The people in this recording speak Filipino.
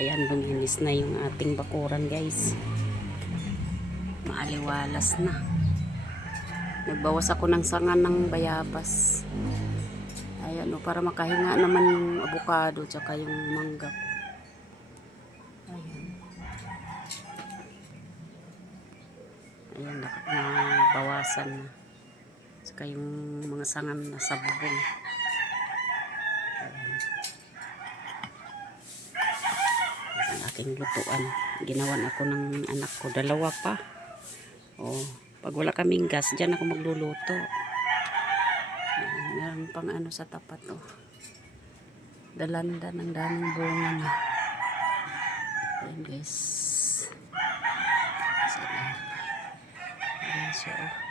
Ayan, luminis na yung ating bakuran guys. Maaliwalas na. Nagbawas ako ng sanga ng bayabas. Ayan o, para makahinga naman yung avocado tsaka yung mangga. Ayan. Ayan, nabawasan na. Tsaka yung mga sangan na sa bubong. Ayan. Ang aking lutuan. Ginawan ako ng anak ko. Dalawa pa. O, pag wala kaming gas, dyan ako magluluto. Ayan, meron pang ano sa tapat o. Dalanda ng daming bunga na. Ayan guys. Ayan siya o.